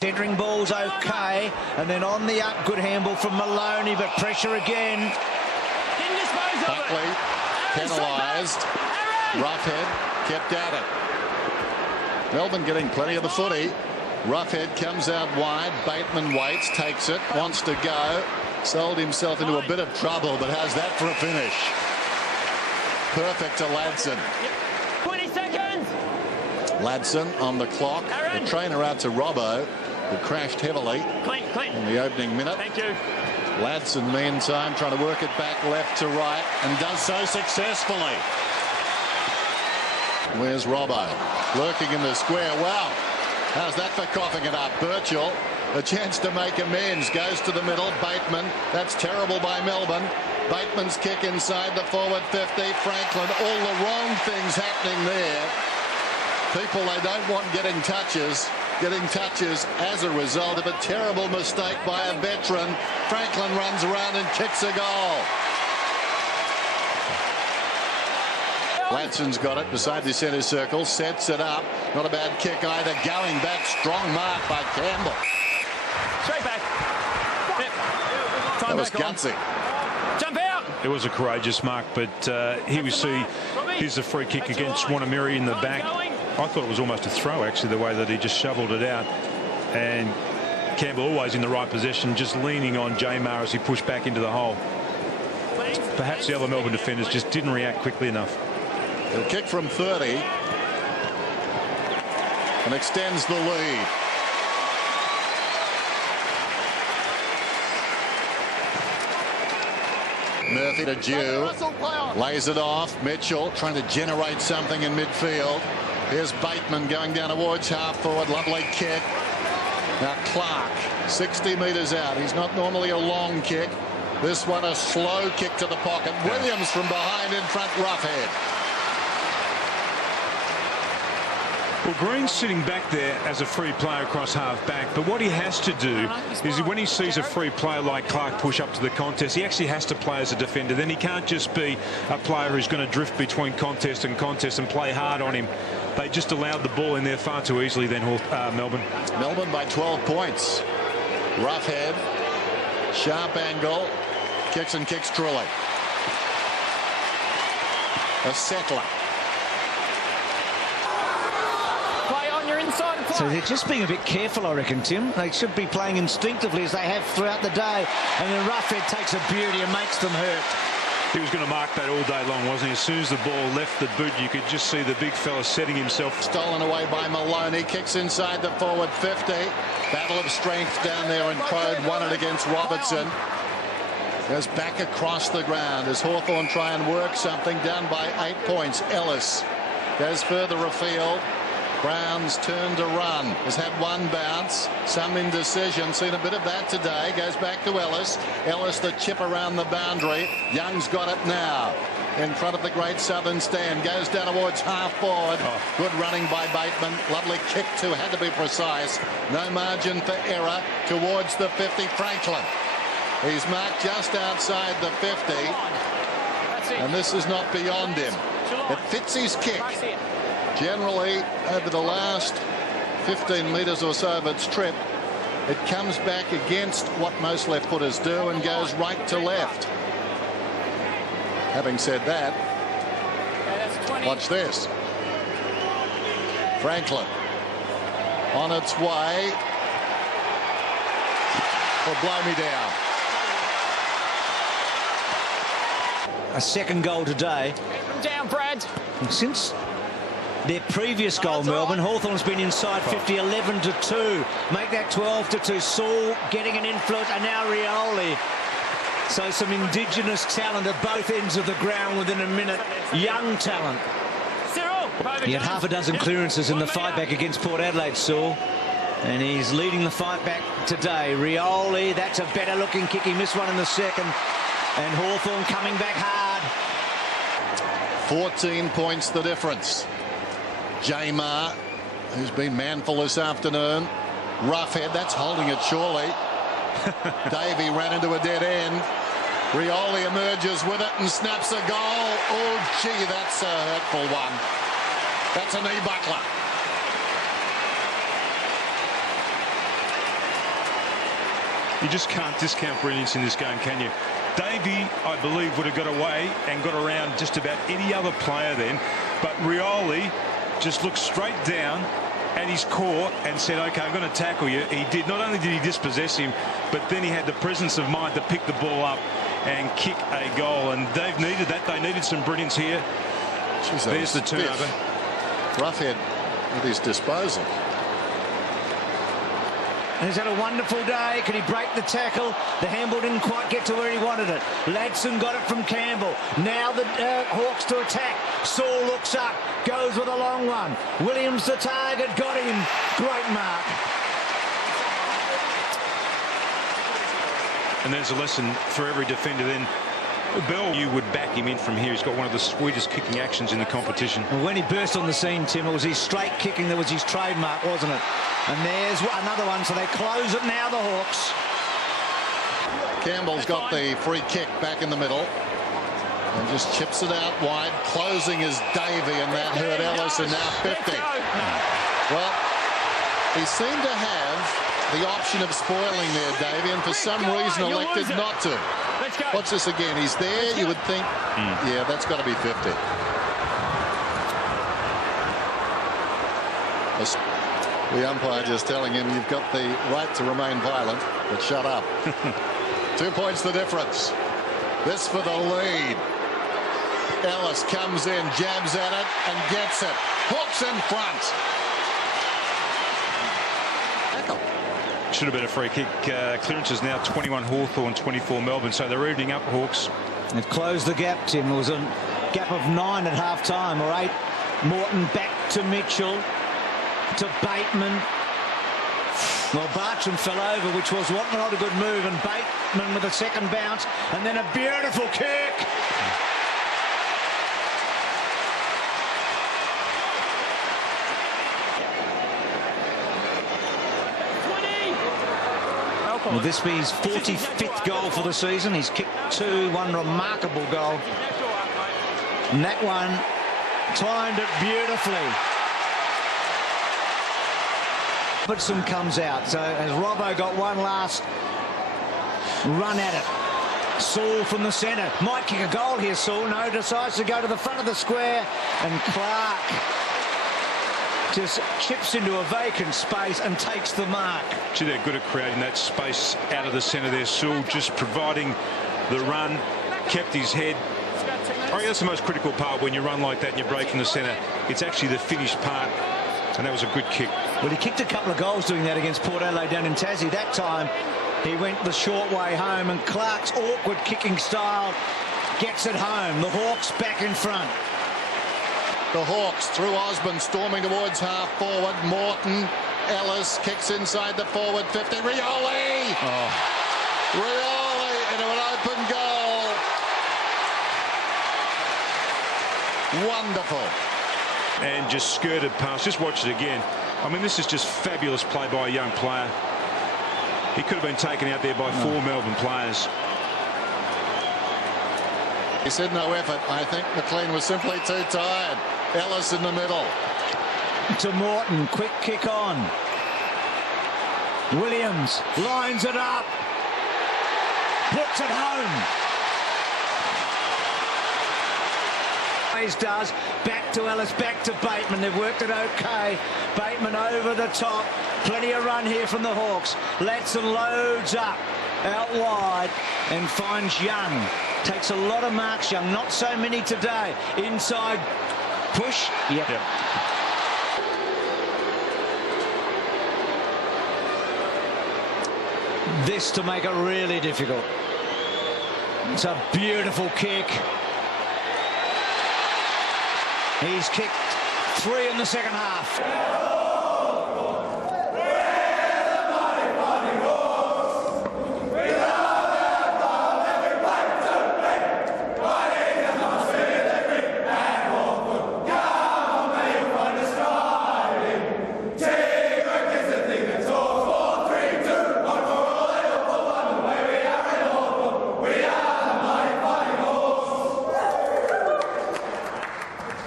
Centering ball's okay, and then on the up, good handball from Maloney, but pressure again. Buckley penalised. Roughhead kept at it. Melbourne getting plenty of the footy. Roughhead comes out wide. Bateman waits, takes it, wants to go. Sold himself into a bit of trouble, but has that for a finish. Perfect to Ladson. 20 seconds. Ladson on the clock. The trainer out to Robbo, who crashed heavily in the opening minute. Thank you. Ladson, meantime, trying to work it back left to right, and does so successfully. Where's Robbo? Lurking in the square. Wow. How's that for coughing it up? Birchall, a chance to make amends, goes to the middle. Bateman, that's terrible by Melbourne. Bateman's kick inside the forward 50. Franklin, all the wrong things happening there. People they don't want getting touches as a result of a terrible mistake by a veteran. Franklin runs around and kicks a goal. Ladson's got it beside the centre circle, sets it up. Not a bad kick either. Going back, strong mark by Campbell. Straight back. That was gutsy. Jump out. It was a courageous mark, but here we see here's a free kick against Wanamiri in the back. I thought it was almost a throw, actually, the way that he just shoveled it out. And Campbell always in the right position, just leaning on Jamar as he pushed back into the hole. Perhaps the other Melbourne defenders just didn't react quickly enough. He'll kick from 30 and extends the lead. Murphy to Jew, lays it off. Mitchell trying to generate something in midfield. Here's Bateman going down towards half forward. Lovely kick. Now Clark, 60 metres out. He's not normally a long kick. This one a slow kick to the pocket. Williams from behind in front, Roughhead. Well, Green's sitting back there as a free player across half back, but what he has to do is when he sees a free player like Clark push up to the contest, he actually has to play as a defender. Then he can't just be a player who's going to drift between contest and play hard on him. They just allowed the ball in there far too easily then, Melbourne. Melbourne by 12 points. Roughhead, sharp angle, kicks and kicks truly. A settler. So they're just being a bit careful, I reckon, Tim. They should be playing instinctively as they have throughout the day. And then Roughhead takes a beauty and makes them hurt. He was going to mark that all day long, wasn't he? As soon as the ball left the boot, you could just see the big fella setting himself. Stolen away by Maloney. Kicks inside the forward 50. Battle of strength down there, and Crode won it against Robertson. Goes back across the ground as Hawthorn try and work something, down by 8 points. Ellis goes further afield. Brown's turn to run. Has had one bounce, some indecision. Seen a bit of that today. Goes back to Ellis. Ellis the chip around the boundary. Young's got it now. In front of the great southern stand. Goes down towards half forward. Good running by Bateman. Lovely kick too. Had to be precise. No margin for error towards the 50. Franklin. He's marked just outside the 50. And this is not beyond him. It fits his kick. Generally, over the last 15 metres or so of its trip, it comes back against what most left footers do and goes right to left. Having said that, watch this. Franklin on its way. Will blow me down. A second goal today. Down, Brad. Since their previous goal, Melbourne, Hawthorn's been inside 50, 11-2. Make that 12-2. Saul getting an influence, and now Rioli. So some indigenous talent at both ends of the ground within a minute. Young talent. He had half a dozen clearances in the fight back against Port Adelaide, Saul. And he's leading the fight back today. Rioli, that's a better looking kick. He missed one in the second. And Hawthorn coming back hard. 14 points the difference. Jamar, who's been manful this afternoon. Roughhead, that's holding it surely. Davey ran into a dead end. Rioli emerges with it and snaps a goal. Oh, gee, that's a hurtful one. That's a knee buckler. You just can't discount brilliance in this game, can you? Davey, I believe, would have got away and got around just about any other player then, but Rioli just looked straight down at his core and said, OK, I'm going to tackle you. He did. Not only did he dispossess him, but then he had the presence of mind to pick the ball up and kick a goal. And they've needed that. They needed some brilliance here. Jeez, there's the turnover. Roughhead at his disposal. And he's had a wonderful day. Can he break the tackle? The handball didn't quite get to where he wanted it. Ladson got it from Campbell. Now the Hawks to attack. Saul looks up, goes with a long one. Williams the target, got him. Great mark. And there's a lesson for every defender then. Bell, you would back him in from here. He's got one of the sweetest kicking actions in the competition. Well, when he burst on the scene, Tim, it was his straight kicking that was his trademark, wasn't it? And there's another one, so they close it now, the Hawks. Campbell's got the free kick back in the middle and just chips it out wide. Closing is Davey, and that hurt Ellis, and now 50. Well, he seemed to have the option of spoiling there, Davey, and for some reason elected not to. What's this again? He's there. You would think, yeah, that's got to be 50. The umpire just telling him, you've got the right to remain violent, but shut up. 2 points the difference. This for the lead. Ellis comes in, jabs at it, and gets it. Hooks in front. Should have been a free kick. Clearance is now 21 Hawthorn, 24 Melbourne. So they're evening up, Hawks. They've closed the gap, Tim. It was a gap of 9 at half-time, or 8. Morton back to Mitchell, to Bateman. Well, Bartram fell over, which was not a good move, and Bateman with a second bounce, and then a beautiful kick. Will this be his 45th goal for the season? He's kicked 2, one remarkable goal. And that one timed it beautifully. Robertson comes out, so as Robbo got one last run at it. Saul from the centre. Might kick a goal here, Saul. No, decides to go to the front of the square, and Clark just chips into a vacant space and takes the mark. Gee, they're good at creating that space out of the centre there. Saul just providing the run, kept his head. I think that's the most critical part when you run like that and you break from the centre. It's actually the finished part, and that was a good kick. Well, he kicked a couple of goals doing that against Port Adelaide down in Tassie. That time he went the short way home, and Clark's awkward kicking style gets it home. The Hawks back in front. The Hawks through Osborne, storming towards half forward. Morton, Ellis kicks inside the forward 50. Rioli! Oh. Rioli into an open goal. Wonderful. And just skirted past. Just watch it again. I mean, this is just fabulous play by a young player. He could have been taken out there by 4 Melbourne players. He said no effort. I think McLean was simply too tired. Ellis in the middle. To Morton, quick kick on. Williams lines it up. Puts it home. Does. Back to Ellis, back to Bateman. They've worked it okay. Bateman over the top. Plenty of run here from the Hawks. Ladson loads up out wide and finds Young. Takes a lot of marks, Young. Not so many today. Inside push. Yep. This to make it really difficult. It's a beautiful kick. He's kicked 3 in the second half.